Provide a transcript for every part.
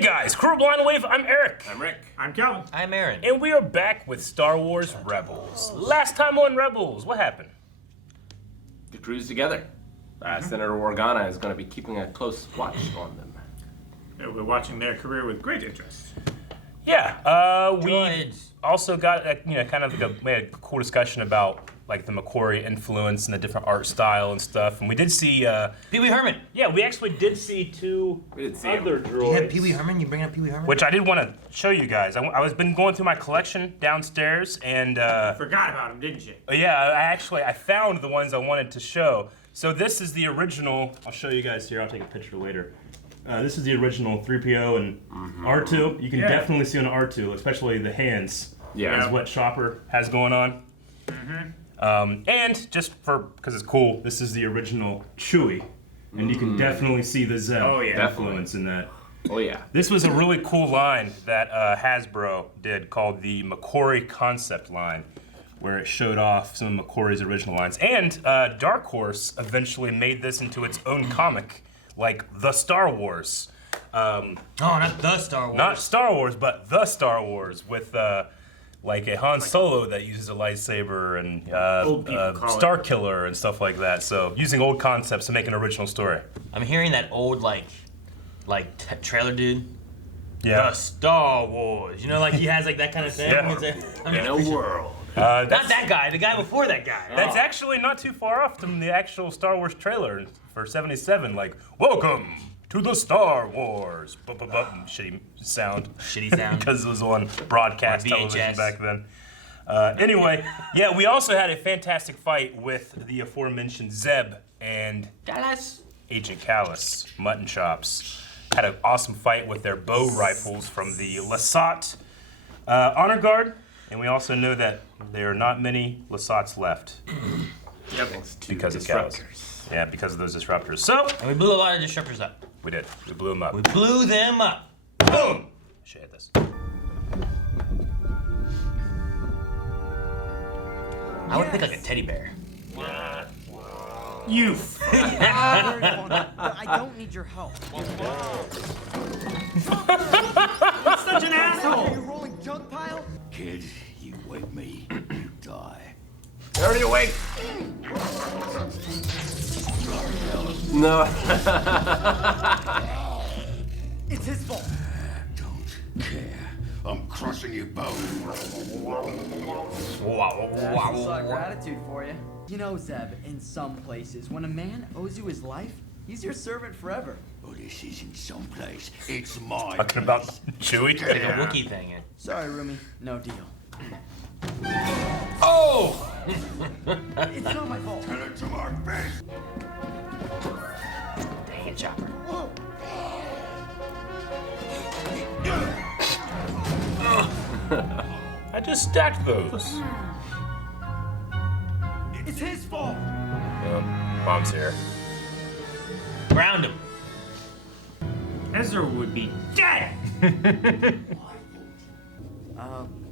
Hey guys, Crew Blind Wave, I'm Eric. I'm Rick. I'm Calvin. I'm Aaron. And we are back with Star Wars Rebels. Last time on Rebels, what happened? The crew's together. Senator Organa is going to be keeping a close watch on them. We're watching their career with great interest. Yeah, we Droids. also got made a cool discussion about like the McQuarrie influence and the different art style and stuff. And we did see Pee Wee Herman. yeah, we actually did see two We did see other him. droids. You have Pee Wee Herman? You bring up Pee Wee Herman? Which I did want to show you guys. I was been going through my collection downstairs, and Forgot about him, didn't you? yeah, I found the ones I wanted to show. So this is the original. I'll show you guys here. I'll take a picture later. This is the original 3PO and R2. You can definitely see on R2, especially the hands. Yeah. Is what Chopper has going on. And just because it's cool, this is the original Chewie, and you can definitely see the Zeb influence in that. Oh yeah. This was a really cool line that Hasbro did called the McQuarrie concept line, where it showed off some of McQuarrie's original lines. And Dark Horse eventually made this into its own comic, like The Star Wars. Oh, not the Star Wars. Not Star Wars, but The Star Wars, with like a Han Solo that uses a lightsaber and Old people call Star Killer and stuff like that. So using old concepts to make an original story. I'm hearing that old trailer dude. Yeah. The Star Wars. You know, like he has like that kind of thing. Yeah. In a world. Not that guy. The guy before that guy. That's actually not too far off from the actual Star Wars trailer for '77. Like, welcome to the Star Wars. Shitty sound. Shitty sound. Because it was on broadcast Or television VHS. back then. Anyway, yeah, we also had a fantastic fight with the aforementioned Zeb and Dallas. Agent Callus, Mutton Chops. Had an awesome fight with their bow rifles from the Lasat Honor Guard. And we also know that there are not many Lasats left Thanks to because of Callus. disruptors. Yeah, because of those disruptors. So, And we blew a lot of disruptors up. we did. We blew them up. We blew them up. Boom! Should hit this. I would pick like a teddy bear. You. Very funny, but I don't need your help. Such an asshole. Are you rolling junk pile? Kid, you wake me, you die. Already awake. No. It's his fault. Don't care. I'm crushing your bones. That's a sort of gratitude for you. You know, Zeb, in some places, when a man owes you his life, he's your servant forever. Oh, this isn't someplace. It's my Talking about place. Chewie. Like a Wookiee thing. Sorry, Rumi. No deal. Oh! It's not my fault. Tell it to my face. Dang it, Chopper. Whoa. I just stacked those. It's his fault. Mom's here. Ground him. Ezra would be dead.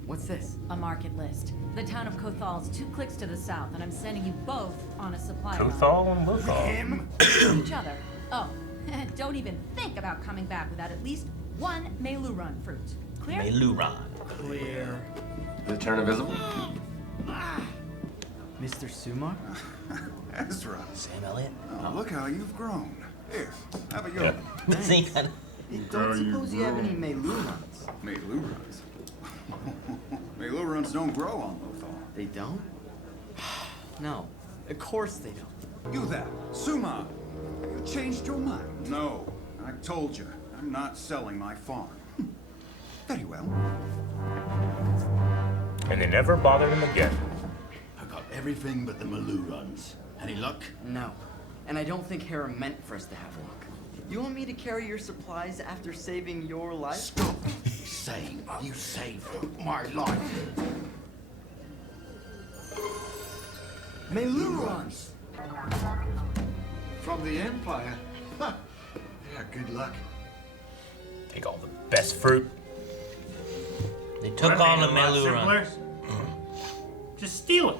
What's this? A market list. The town of Kothal's 2 clicks to the south, and I'm sending you both on a supply run. Kothal and Lothal. Him? Each other. Oh, don't even think about coming back without at least 1 Meiluran fruit. Clear? Meiluran. Clear. Did it turn invisible? Mr. Sumar? Ezra, Sam Elliott. look how you've grown. Here, have a Yeah. yoga. See, kind of. Don't suppose you have any Meilurans? Meilurans. Meilurans don't grow on Lothal. They don't? No. Of course they don't. You there, Suma. You changed your mind. No, I told you. I'm not selling my farm. Very well. And they never bothered him again. I got everything but the Malurans. Any luck? No. And I don't think Hera meant for us to have luck. You want me to carry your supplies after saving your life? Stop saying you saved my life. Meilurans! From the Empire? Yeah, good luck. Take all the best fruit. They took all the Meiluran. Just steal it.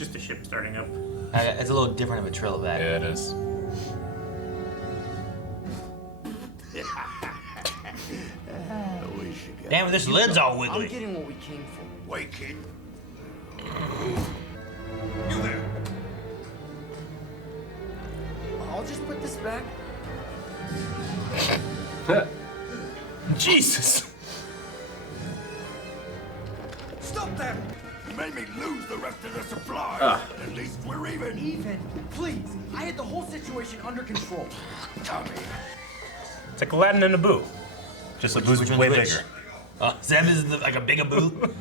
just a ship starting up. It's a little different of a trill of that. Yeah, it is. Damn it, this lid's all I'm wiggly. getting what we came for. Wait, kid. You there? I'll just put this back. Jesus! Stop that! You made me lose the rest of the supplies. Ah. At least we're even. Even, please. I had the whole situation under control. Tommy. It's like Aladdin and Abu. Just Abu's Which way one's which? bigger. Zeb is like a big Abu.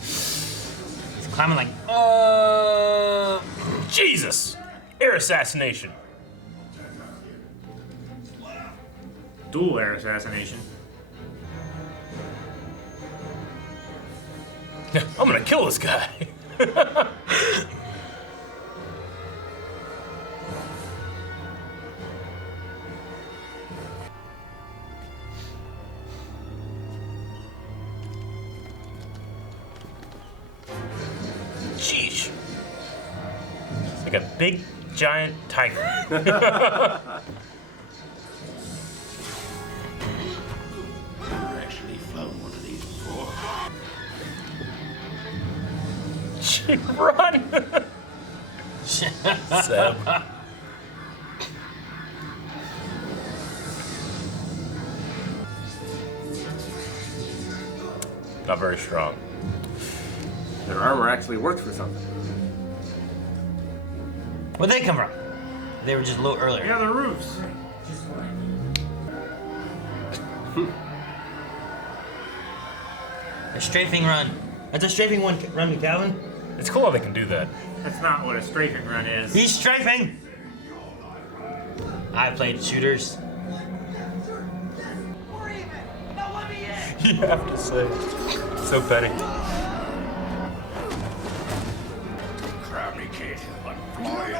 He's climbing like, Jesus! Air assassination. Dual air assassination. I'm gonna kill this guy. Sheesh. It's like a big, giant tiger. I've actually flown one of these before. Run! Seb. Not very strong. Their armor actually worked for something. where'd they come from? They were just a little earlier. Yeah, the roofs. A strafing run. That's a strafing run, Calvin. It's cool how they can do that. That's not what a strafing run is. He's strafing. I played shooters. You have to say. So petty. Grab me, kid. I'm flying.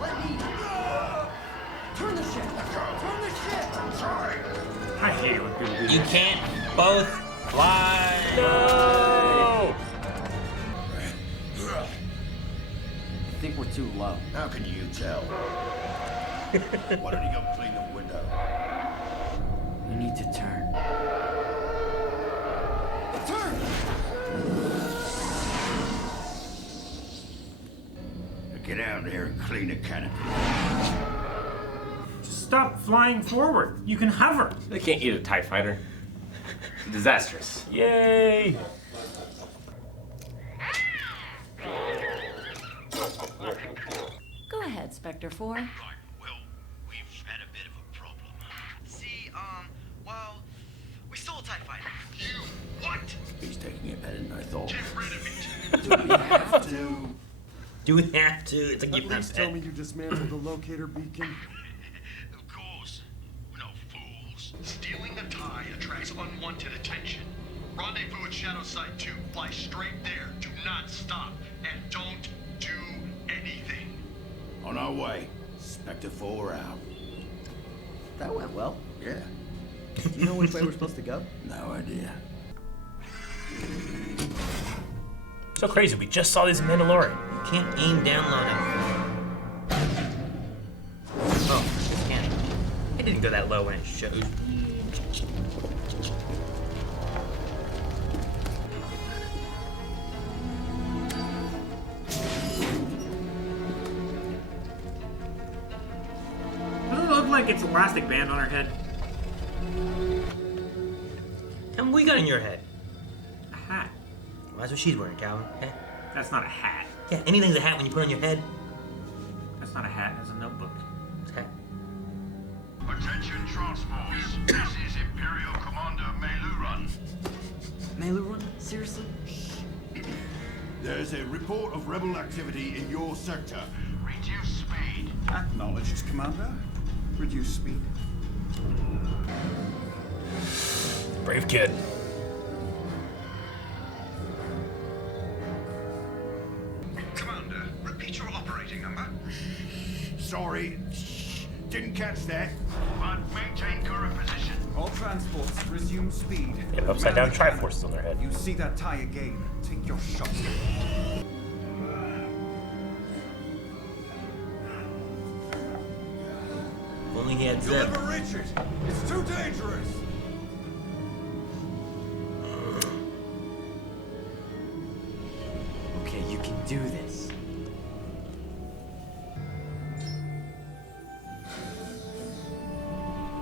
Let me. Turn the ship. Turn the ship. Sorry. I hate it when people do You that. can't both fly. No! I think we're too low. How can you tell? Why don't you go clean the window? You need to turn. Turn! Get out there and clean the canopy. Just stop flying forward. You can hover. They can't eat a TIE fighter. Disastrous. Yay! Go ahead, Spectre 4. Right, well, we've had a bit of a problem. See, well, we stole a TIE fighter. You what? He's taking it better than I thought. Get rid of it. Do we have to? Do we have to? It's like At least tell me you dismantled the locator beacon. Of course. We're no fools. Stealing a TIE attracts unwanted attention. Rendezvous at Shadow Site 2. Fly straight there. Do not stop. And don't do anything. On our way. Spectre 4 out. That went well. Yeah. Do you know which way we're supposed to go? No idea. So crazy, we just saw these in Mandalorian. You can't aim down low enough. Oh, just can't. It didn't go that low when it showed. Doesn't it look like it's elastic band on her head? Tell me what you got in your head. A hat. Well, that's what she's wearing, Calvin. Okay? That's not a hat. Yeah, anything's a hat when you put it on your head. That's not a hat. That's a notebook. Okay. Attention transports. This is Imperial Commander Meiluran. Meiluran? Seriously? There's a report of rebel activity in your sector. Reduce speed. Acknowledged, Commander. Reduce speed. Brave kid. Commander, repeat your operating number. Sorry. Didn't catch that. But maintain current position. All transports resume speed. They have upside down triforces on their head. You see that tie again, take your shot. If only he had You'll Zeb. never reach it. It's too dangerous. Okay, you can do this.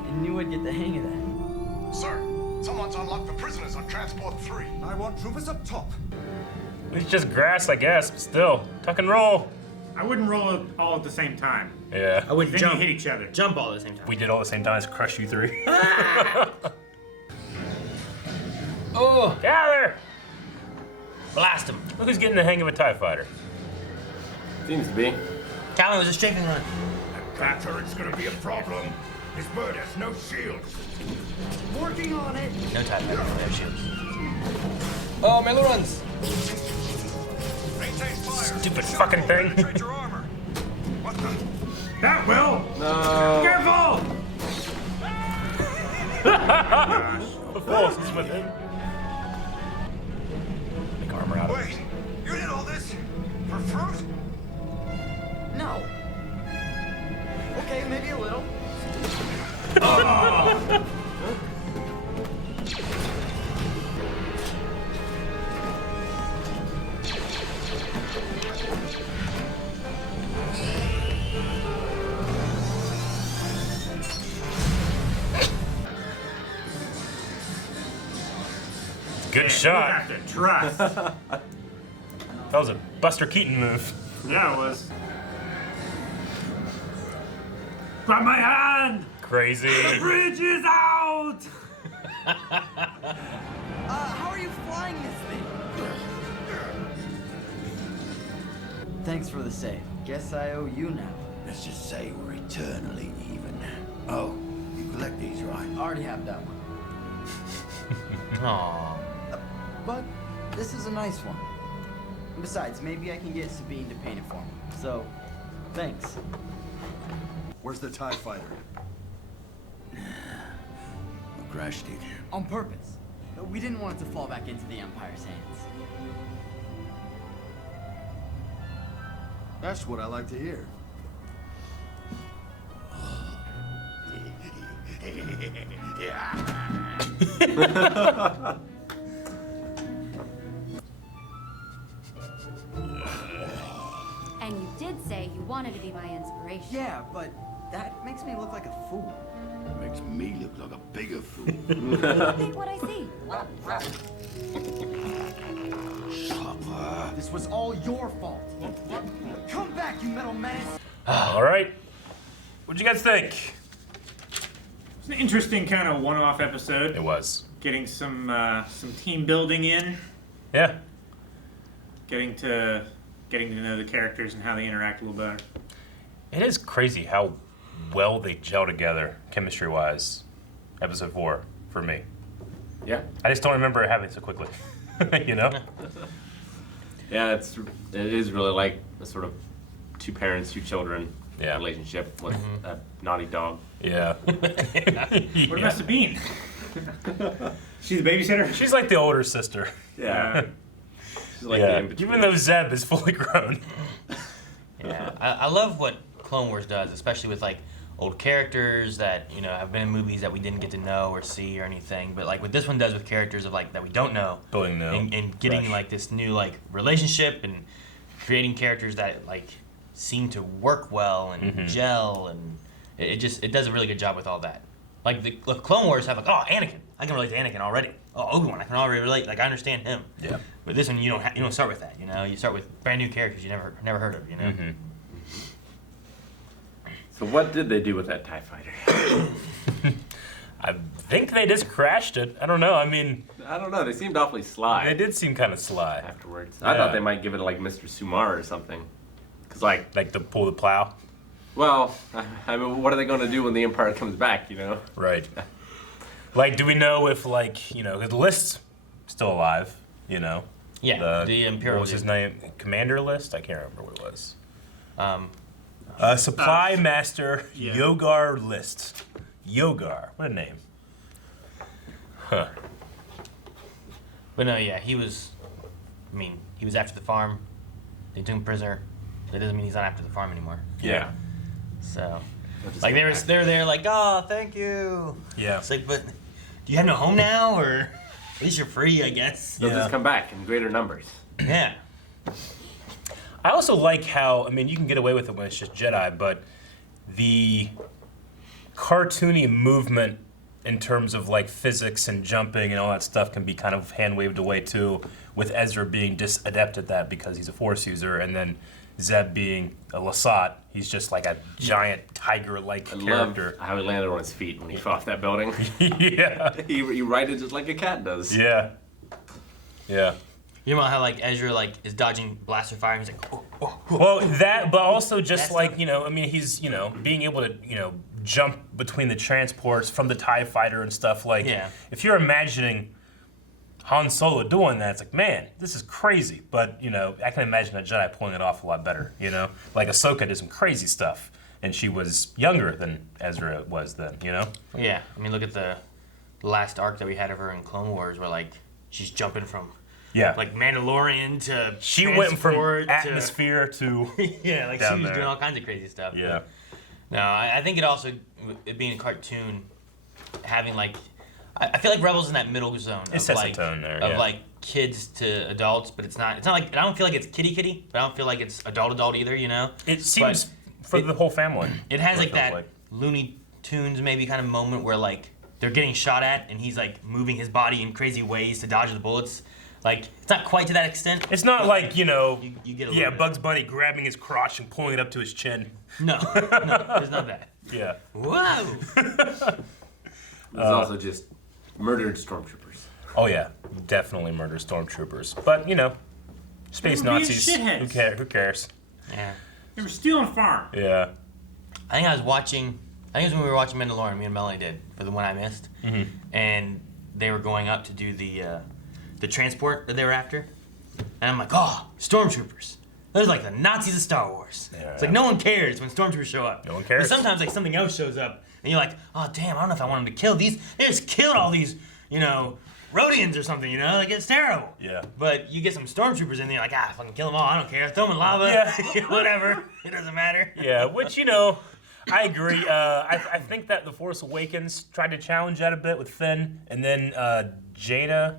I knew I'd get the hang of that. Sir, someone's unlocked the prisoners on Transport 3. I want troopers up top. It's just grass, I guess, but still. Tuck and roll. I wouldn't roll it all at the same time. Yeah. I would Then jump. you hit each other. Jump all at the same time. We did all at the same time as Crush You 3. Oh, Gather! blast him. Look who's getting the hang of a TIE fighter. Seems to be. Calvin was a strafing run. That turret's gonna be a problem. His bird has no shields. Working on it. No time. They have shields. Oh, Melo runs. Maintain fire. Stupid Shot fucking will thing. penetrate your armor. What the? That will! No. Careful! The force is with him. Make armor out of it. Wait, you did all this for fruit? No. Okay, maybe a little. Good You shot. have to trust. That was a Buster Keaton move. Yeah, it was. Grab my hand! Crazy. The bridge is out! How are you flying this thing? Thanks for the save. Guess I owe you now. Let's just say we're eternally even. Oh, you collect these, right? Already have that one. Aww. But this is a nice one. Besides, maybe I can get Sabine to paint it for me. So, thanks. Where's the TIE fighter? We crashed it. On purpose. We didn't want it to fall back into the Empire's hands. That's what I like to hear. And you did say you wanted to be my inspiration. Yeah, but that makes me look like a fool. Makes me look like a bigger fool. Think what I see. Supper. This was all your fault. Come back, you metal menace! All right. What'd you guys think? It's an interesting kind of one-off episode. It was. Getting some team building in. Yeah. Getting to know the characters and how they interact a little better. It is crazy how well they gel together, chemistry-wise. Episode 4, for me. Yeah. I just don't remember it happening so quickly. You know? Yeah, it is really like a sort of two parents, two children Yeah. relationship with a naughty dog. Yeah. What about Sabine? She's the babysitter? She's like the older sister. Yeah. She's like the Yeah. in-between. Even though Zeb is fully grown. Yeah, I love what Clone Wars does, especially with like old characters that have been in movies that we didn't get to know or see or anything. But like what this one does with characters of like that we don't know, Building new. and getting Fresh. like this new like relationship and creating characters that like seem to work well and gel, and it does a really good job with all that. Like the Clone Wars have like, oh, Anakin, I can relate to Anakin already. Oh, Obi-Wan, I can already relate. Like I understand him. Yeah. But this one you don't start with that. You start with brand new characters you never heard of. So what did they do with that TIE fighter? I think they just crashed it. I don't know. I mean, I don't know. They seemed awfully sly they did seem kind of sly. afterwards. I thought they might give it like Mr. Sumar or something. Cause like, Like the pull the plow. well, I mean, what are they going to do when the Empire comes back? Right. Like, do we know if because List's still alive, Yeah, the What Imperial. was his name? Commander List? I can't remember what it was. Um, Supply Master yeah. Yogar List. Yogar. What a name. Huh. But no, yeah, he was after the farm. They took him prisoner. That doesn't mean he's not after the farm anymore. Yeah. So, like they're there like, oh, thank you. Yeah. It's like, but do you have no home now, or at least you're free, I guess. They'll just come back in greater numbers. Yeah. I also like how, I mean, you can get away with it when it's just Jedi, but the cartoony movement in terms of like physics and jumping and all that stuff can be kind of hand waved away too, with Ezra being adept at that because he's a Force user, and then Zeb being a Lasat. He's just like a giant tiger-like character. I how he landed on his feet when he fell off that building. Yeah. he righted just like a cat does. Yeah. Yeah. You know how like Ezra like is dodging blaster fire and he's like, oh, oh, oh. Well, that, but also just like, you know, I mean, he's, you know, being able to, you know, jump between the transports from the TIE fighter and stuff. Like, if you're imagining Han Solo doing that, it's like, man, this is crazy. But, you know, I can imagine a Jedi pulling it off a lot better, you know? Like Ahsoka did some crazy stuff, and she was younger than Ezra was then, you know? Yeah, I mean, look at the last arc that we had of her in Clone Wars where, like, she's jumping from, like, Mandalorian to She went from to, atmosphere to yeah, like, she was doing all kinds of crazy stuff. Yeah. No, I think it also, it being a cartoon, having, like, I feel like Rebels in that middle zone It of sets like a tone there, of like kids to adults, but it's not like, I don't feel like it's kitty, but I don't feel like it's adult either, you know? It seems for the whole family. It has like that like. Looney Tunes maybe kind of moment where like they're getting shot at and he's like moving his body in crazy ways to dodge the bullets. Like, it's not quite to that extent. It's not like, you know, you get a little bit. Bugs Bunny grabbing his crotch and pulling it up to his chin. No, there's not that. Yeah. Whoa! There's also just murdered stormtroopers. Oh yeah, definitely murder stormtroopers. But you know, space They were being Nazis. shitheads. Who cares? Yeah. They were stealing farm. Yeah. I think it was when we were watching Mandalorian, me and Melanie did, for the one I missed. Mm-hmm. And they were going up to do the transport that they were after. And I'm like, oh, stormtroopers. Those are like the Nazis of Star Wars. Yeah, it's like no one cares when stormtroopers show up. No one cares. But sometimes like something else shows up, and you're like, oh damn, I don't know if I want them to kill these. They just killed all these, you know, Rhodians or something, you know? Like, it's terrible. Yeah. But you get some stormtroopers in there, you're like, fucking kill them all. I don't care. Throw them in lava. Yeah. Whatever. It doesn't matter. Yeah, which, you know, I agree. I think that The Force Awakens tried to challenge that a bit with Finn, and then Jana,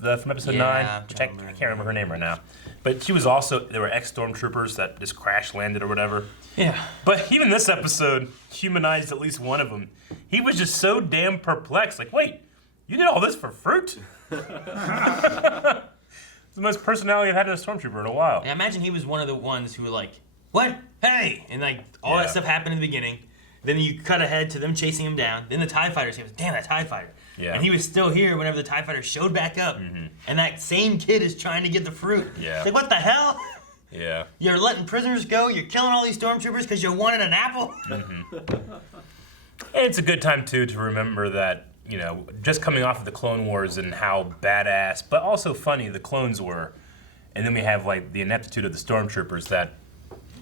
from episode 9, which I can't remember her name right now. But she was also, there were ex-stormtroopers that just crash landed or whatever. Yeah. But even this episode humanized at least one of them. He was just so damn perplexed. Like, wait, you did all this for fruit? It's the most personality I've had in a stormtrooper in a while. And I imagine he was one of the ones who were like, what? Hey! And like, all that stuff happened in the beginning. Then you cut ahead to them chasing him down. Then the TIE fighters came. Damn, that TIE fighter. Yeah. And he was still here whenever the TIE fighter showed back up. Mm-hmm. And that same kid is trying to get the fruit. Yeah. It's like, what the hell? Yeah. You're letting prisoners go? You're killing all these stormtroopers because you wanted an apple? Mm-hmm. And it's a good time, too, to remember that, you know, just coming off of the Clone Wars and how badass, but also funny the clones were. And then we have, like, the ineptitude of the stormtroopers that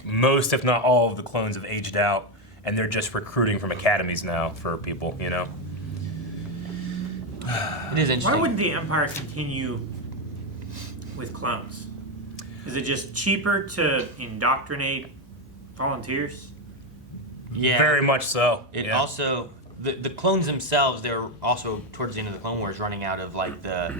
most, if not all, of the clones have aged out. And they're just recruiting from academies now for people, you know? It is interesting. Why wouldn't the Empire continue with clones? Is it just cheaper to indoctrinate volunteers? Yeah. Very much so. It also, the clones themselves, they were also, towards the end of the Clone Wars, running out of, like, the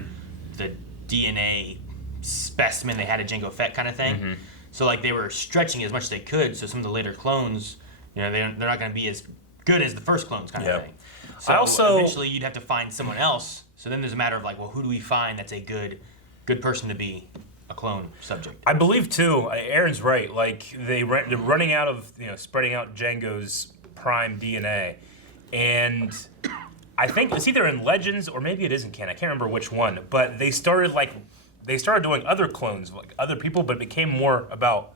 DNA specimen they had at Jango Fett kind of thing. Mm-hmm. So, like, they were stretching as much as they could, so some of the later clones, you know, they're not going to be as good as the first clones kind of thing. So eventually you'd have to find someone else. So then there's a matter of like, well, who do we find that's a good person to be a clone subject? I believe too. Aaron's right. Like they're running out of spreading out Jango's prime DNA, and I think it's either in Legends or maybe it is in canon. I can't remember which one. But they started doing other clones, like other people, but it became more about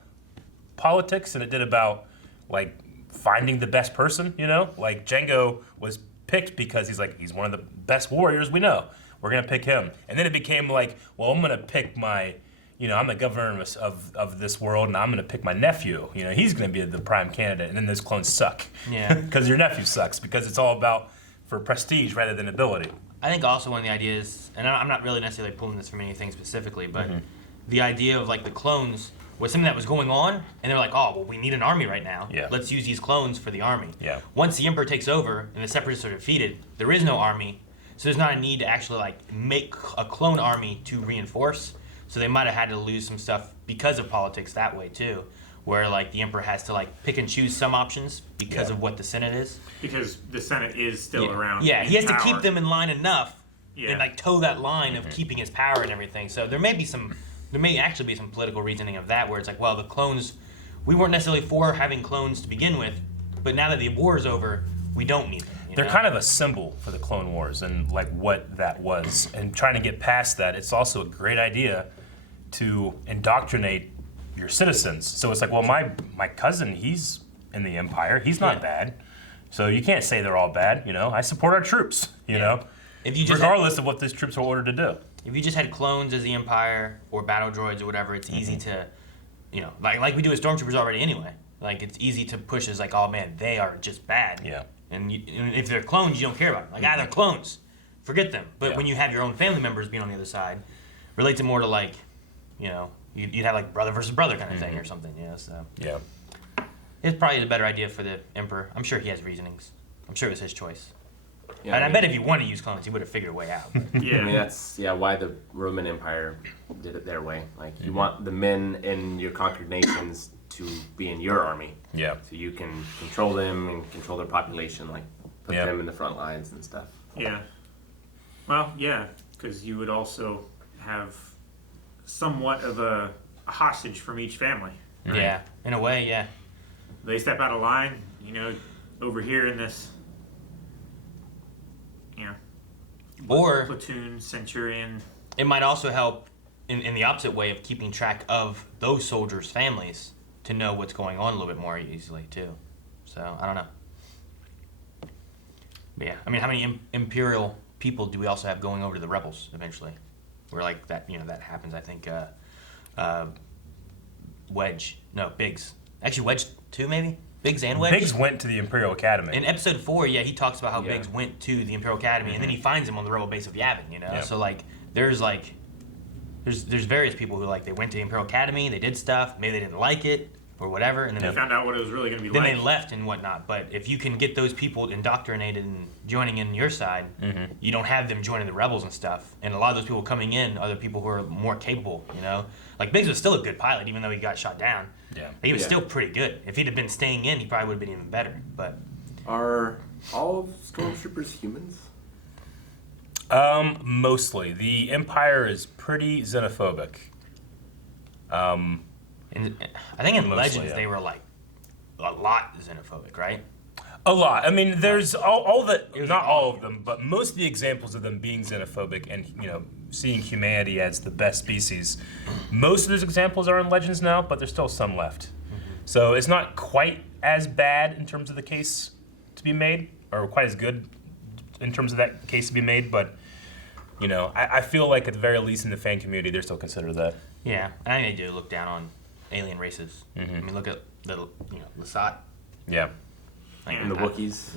politics than it did about like finding the best person. You know, like Jango was picked because he's one of the best warriors we know. We're gonna pick him, and then it became like, well, I'm gonna pick my, I'm the governor of this world, and I'm gonna pick my nephew. He's gonna be the prime candidate, and then those clones suck. Yeah. Because your nephew sucks because it's all about for prestige rather than ability. I think also one of the ideas, and I'm not really necessarily pulling this from anything specifically, but the idea of like the clones was something that was going on, and they're like, oh, well, we need an army right now. Yeah. Let's use these clones for the army. Yeah. Once the Emperor takes over and the Separatists are defeated, there is no army, so there's not a need to actually like make a clone army to reinforce. So they might have had to lose some stuff because of politics that way too, where like the Emperor has to like pick and choose some options because of what the Senate is. Because the Senate is still around. Yeah, in he has to power. keep them in line enough Yeah. and like toe that line of keeping his power and everything. So there may actually be some political reasoning of that where it's like, well, the clones, we weren't necessarily for having clones to begin with, but now that the war is over, we don't need them. They're kind of a symbol for the Clone Wars and like what that was. And trying to get past that, it's also a great idea to indoctrinate your citizens. So it's like, well, my cousin, he's in the Empire. He's not bad. So you can't say they're all bad, you know? I support our troops, you know? If you just regardless of what these troops are ordered to do. If you just had clones as the Empire or battle droids or whatever, it's easy to, you know, like we do with stormtroopers already anyway. Like it's easy to push as like, oh man, they are just bad. Yeah. And if they're clones, you don't care about them. Like, they're clones. Forget them. But when you have your own family members being on the other side, relates it more to like, you know, you'd have like brother versus brother kind of thing or something, you know, so. Yeah. It's probably the better idea for the Emperor. I'm sure he has reasonings. I'm sure it was his choice. Yeah, And I bet if he wanted to use clones, he would have figured a way out. Yeah. I mean, that's why the Roman Empire did it their way. Like, you want the men in your conquered nations to be in your army. Yeah. So you can control them and control their population, like put them in the front lines and stuff. Yeah. Well, yeah, because you would also have somewhat of a hostage from each family. Yeah, in a way, yeah. They step out of line, you know, over here in this, you know, Or platoon, centurion. it might also help in the opposite way of keeping track of those soldiers' families to know what's going on a little bit more easily, too. So, I don't know. But yeah, I mean, how many Imperial people do we also have going over to the Rebels eventually? Where, like, that, you know, that happens, I think, Biggs. Actually, Wedge, too, maybe? Biggs and Wedge? Biggs went to the Imperial Academy. In episode 4, yeah, he talks about how Biggs went to the Imperial Academy, and then he finds him on the rebel base of Yavin, you know? Yeah. So, like, there's various people who, like, they went to the Imperial Academy, they did stuff, maybe they didn't like it, or whatever, and then They found out what it was really going to be then like. they left and whatnot. But if you can get those people indoctrinated and joining in your side, you don't have them joining the rebels and stuff. And a lot of those people coming in are the people who are more capable, you know? Like, Biggs was still a good pilot, even though he got shot down. Yeah. He was still pretty good. If he'd have been staying in, he probably would have been even better. But Are all of stormtroopers humans? Mostly. The Empire is pretty xenophobic. and I think in Mostly, Legends yeah. they were like a lot xenophobic, right? A lot. I mean, there's all the, not all of them, but most of the examples of them being xenophobic and, you know, seeing humanity as the best species. Most of those examples are in Legends now, but there's still some left. So it's not quite as bad in terms of the case to be made, or quite as good in terms of that case to be made, but, you know, I feel like at the very least in the fan community, they're still considered that. Yeah, I think they do look down on alien races. I mean, look at the Lasat. Yeah. Like, And the Wookiees.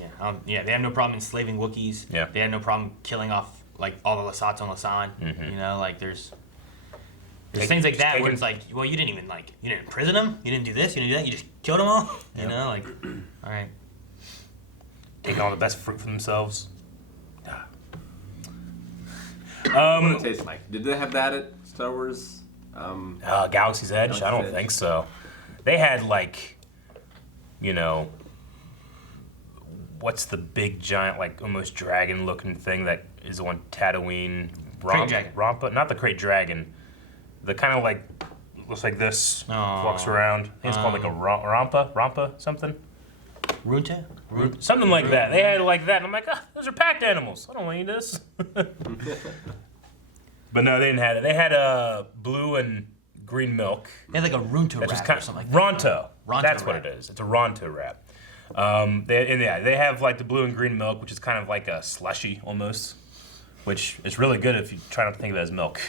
Yeah, they have no problem enslaving Wookiees. Yeah. They had no problem killing off like all the Lasats on Lasan. You know, like there's things like that where it's like, well, you didn't imprison them, you didn't do this, you didn't do that, you just killed them all. You know, like, all right. Taking all the best fruit for themselves. What it tastes like? Did they have that at Star Wars? Galaxy's Edge? I don't Edge. think so. They had like, you know, what's the big giant, like almost dragon-looking thing that is on Tatooine? Krayt Dragon. Rampa? Not the Krayt Dragon. The kind of like looks like this. Walks around. I think it's called like a Rampa something. Runta? Something like that. They had like that, and I'm like, those are packed animals. I don't want to eat this. But no, they didn't have it. They had blue and green milk. They had like a Runta That's wrap just or something like Ronto. Ronto That's wrap. what it is. It's a Ronto wrap. They have like the blue and green milk, which is kind of like a slushy almost, which is really good if you try not to think of it as milk.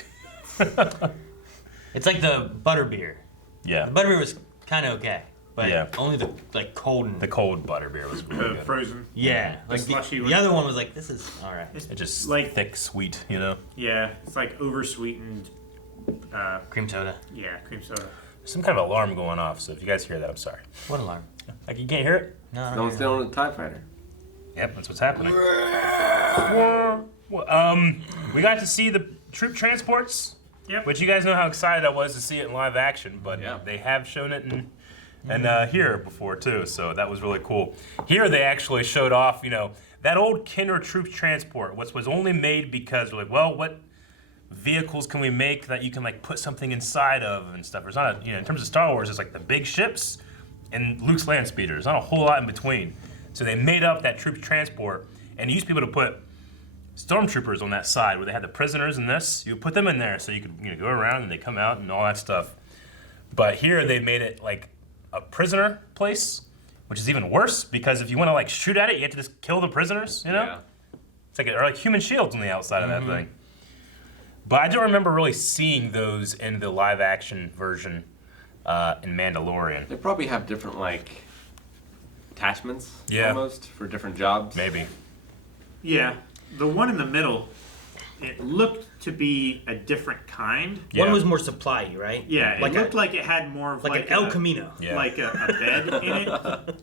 It's like the butterbeer. Yeah. The butterbeer was kind of okay. but Yeah. only the like cold and The cold butterbeer was really good. Frozen. yeah. Like slushy the one. other one was like, this is all right. It just Like- thick, sweet, you know. Yeah, it's like over-sweetened. Cream soda. Yeah, cream soda. Some kind of alarm going off. So if you guys hear that, I'm sorry. What alarm? Like you can't hear it? No, I No don't one's know. stealing the TIE fighter. Yep, that's what's happening. We got to see the troop transports. Yep. Which you guys know how excited I was to see it in live action, but Yeah. they have shown it in here before too, so that was really cool. Here they actually showed off, you know, that old Kenner troop transport, which was only made because we're like, well, what vehicles can we make that you can like put something inside of and stuff? There's not a, you know, in terms of Star Wars, it's like the big ships and Luke's land speeder. There's not a whole lot in between. So they made up that troop transport and used people to put stormtroopers on that side where they had the prisoners and this. You would put them in there so you could, you know, go around and they come out and all that stuff. But here they made it like a prisoner place, which is even worse because if you want to like shoot at it, you have to just kill the prisoners. You know, Yeah. it's like or like human shields on the outside of that thing. But I don't remember really seeing those in the live action version in Mandalorian. They probably have different like attachments Yeah. almost for different jobs. Maybe. Yeah, the one in the middle, it looked to be a different kind. Yeah. One was more supply, right? Yeah, like it looked like it had more of like an El Camino. Yeah. like a bed in it,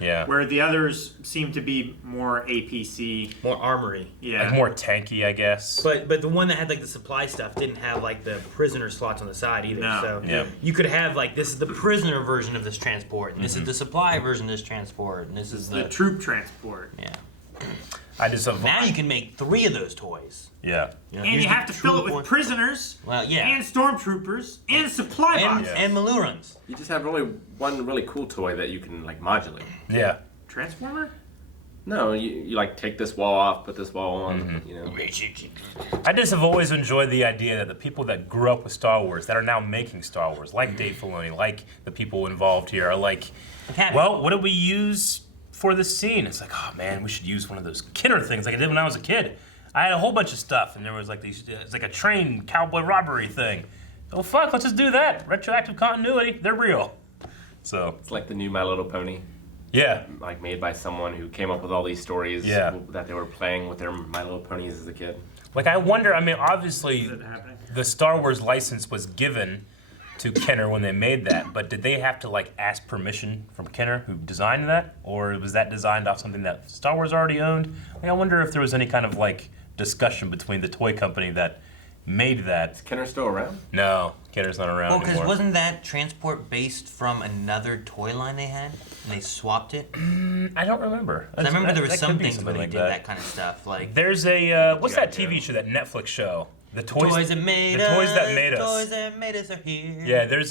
Yeah. where the others seem to be more APC. More armory. Yeah, Like more tanky, I guess. But the one that had like the supply stuff didn't have like the prisoner slots on the side either. No. So Yeah. you could have like this is the prisoner version of this transport, and this is the supply version of this transport, and this is the troop transport. yeah. I just Now you can make 3 of those toys. yeah. You know, And here's you the have to fill it troop with one- prisoners Well, yeah. and stormtroopers and supply and, boxes. and Malurans. You just have really one really cool toy that you can like modulate. Yeah. Transformer? No, you like take this wall off, put this wall on. You know. I just have always enjoyed the idea that the people that grew up with Star Wars, that are now making Star Wars, like Dave Filoni, like the people involved here, are like, happy. well, what did we use for this scene? It's like, oh man, we should use one of those Kenner things like I did when I was a kid. I had a whole bunch of stuff, and there was like these, it's like a train cowboy robbery thing. Oh fuck, let's just do that. Retroactive continuity, they're real. So, It's like the new My Little Pony, yeah. like made by someone who came up with all these stories Yeah. that they were playing with their My Little Ponies as a kid. Like I wonder, I mean, obviously, Is it happening? the Star Wars license was given to Kenner when they made that, but did they have to like ask permission from Kenner who designed that, or was that designed off something that Star Wars already owned? Like, I wonder if there was any kind of like discussion between the toy company that made that. Is Kenner still around? No, Kenner's not around Oh, because anymore. wasn't that transport based from another toy line they had, and they swapped it? 'Cause I don't remember. I remember there was That could some be things where something they like did that kind of stuff, like There's a what's that G.I. TV Joe. show, that Netflix show? The toys that made the us. toys that made us. Toys that made us are here. Yeah, there's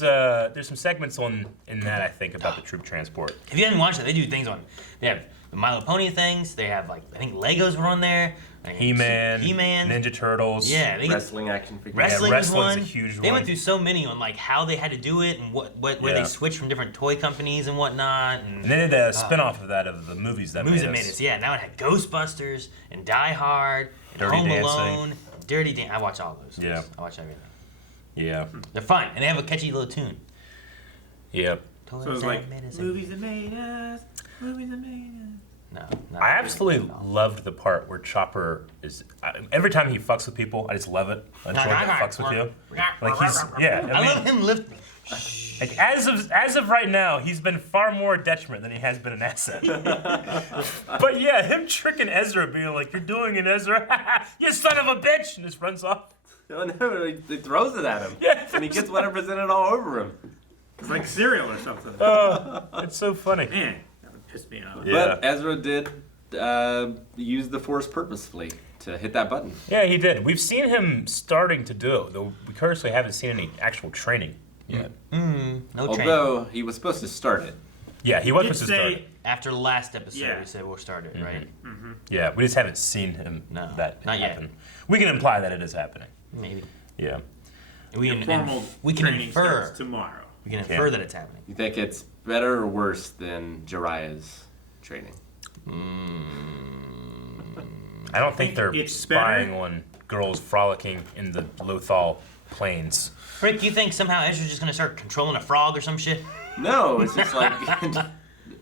some segments in that I think about the troop transport. If you haven't watched it, they do things on. They have the My Little Pony things. They have like I think Legos were on there. Like, He-Man, He-Man, Ninja Turtles. Yeah, they, Wrestling action figures. wrestling Yeah, was wrestling's one. a huge They one. went through so many on like how they had to do it and what where Yeah. they switched from different toy companies and whatnot. And And they did a spin-off of that of the movies that movies made that us. made us. Yeah, now it had Ghostbusters and Die Hard and Dirty Home Dancing. Alone, Dirty Dancing. I watch all those. Yeah. I watch everything. Yeah. They're fun and they have a catchy little tune. Yeah. Toys So it's that like made us are movies that made us, movies that made us. No, not I really. absolutely loved the part where Chopper is. Every time he fucks with people, I just love it. I enjoy that fucks with you. Like he's yeah. I I love mean, him lift. like as of right now, he's been far more a detriment than he has been an asset. But yeah, him tricking Ezra, being like, "You're doing it, Ezra, you son of a bitch," and just runs off. Oh no, he throws it at him. Yeah. And he gets whatever presented all over him. It's like cereal or something. It's so funny. Man, that would piss me off. Yeah. But Ezra did use the Force purposefully to hit that button. Yeah, he did. We've seen him starting to do it, though we currently haven't seen any actual training yet. No training. Although he was supposed to start it. Yeah, he was Did supposed to start. say After the last episode, Yeah. we said we'll start it, right? Yeah, we just haven't seen him No, that not yet. happen. We can imply that it is happening. Maybe. Yeah. We your can, formal we can training infer. starts tomorrow. We can infer that it's happening. You think it's better or worse than Jiraiya's training? I don't think they're It's spying better. on girls frolicking in the Lothal plains. Rick, you think somehow Ezra's just gonna start controlling a frog or some shit? No, it's just like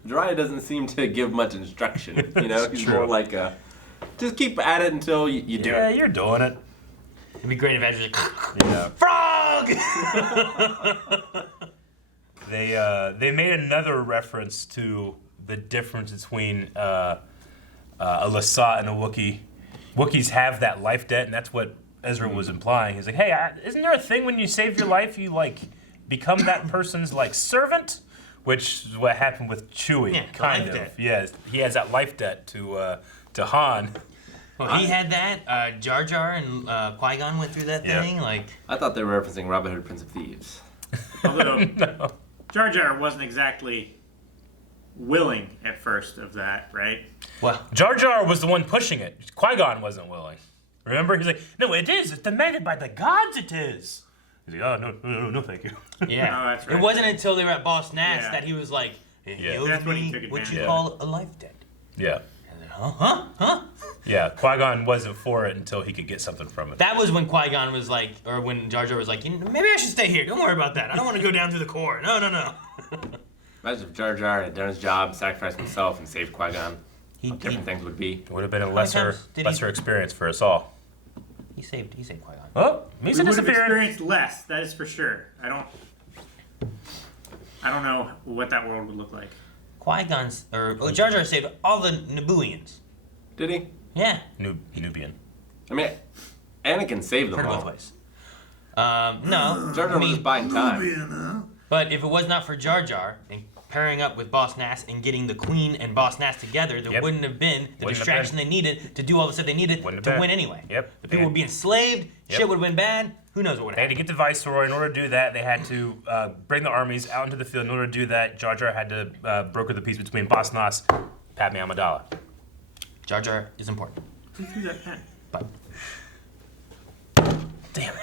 Jiraiya doesn't seem to give much instruction. You know, he's true. more like just keep at it until you do Yeah, it. you're doing it. It'd be great if Edge was like, Yeah. frog! They made another reference to the difference between a Lasat and a Wookiee. Wookiees have that life debt, and that's what Ezra was implying. He's like, hey, isn't there a thing when you save your life, you like become that person's like servant? Which is what happened with Chewie, Yeah, the kind life of. debt. Yes, he has that life debt to Han. Well, he had that. Jar Jar and Qui-Gon went through that Yeah. thing. Like, I thought they were referencing Robin Hood, Prince of Thieves. Although Jar Jar wasn't exactly willing at first of that, right? well, Jar Jar was the one pushing it. Qui-Gon wasn't willing. Remember? He's like, no, it is. It's demanded by the gods, it is. He's like, oh, no, thank you. yeah. Oh, that's right. It wasn't until they were at Boss Nass Yeah. that he was like, hey, Yeah. he owes That's when he me took what advantage. you Yeah. call a life debt. Yeah. And then, huh? Yeah, Qui-Gon wasn't for it until he could get something from it. That was when Qui-Gon was like, or when Jar Jar was like, maybe I should stay here. Don't worry about that. I don't want to go down through the core. No. Imagine if Jar Jar had done his job, sacrificed himself, and saved Qui-Gon. He Different things would be. It would have been a many lesser times did he- lesser experience for us all. saved Qui-Gon. Oh, Misa We would have disappeared. experienced less, that is for sure. I don't know what that world would look like. Qui-Gon's, Jar Jar saved all the Nabooians. Did he? Yeah, Nubian. I mean, Anakin saved them heard it both all. ways. No, Jar Jar I was mean, just buying time. but if it was not for Jar Jar and pairing up with Boss Nass and getting the Queen and Boss Nass together, there Yep. wouldn't have been the Wouldn't have distraction been. they needed to do all the stuff they needed Wouldn't to have win been. anyway. Yep. The people would be enslaved, Yep. shit would have been bad, who knows what would They had to happen. get the Viceroy. In order to do that, they had to bring the armies out into the field. In order to do that, Jar Jar had to broker the peace between Boss Nass, Padme Amidala. Jar Jar is important. Who threw that pen? But Damn it.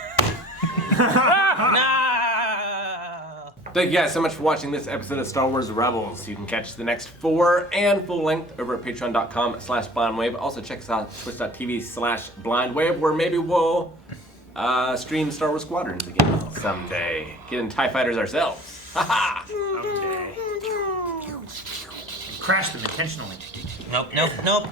Thank you guys so much for watching this episode of Star Wars Rebels. You can catch the next 4 and full length over at patreon.com/blindwave. Also check us out twitch.tv/blindwave, where maybe we'll stream Star Wars Squadrons again someday. Get in TIE fighters ourselves. Haha! Okay. Crashed them intentionally. nope.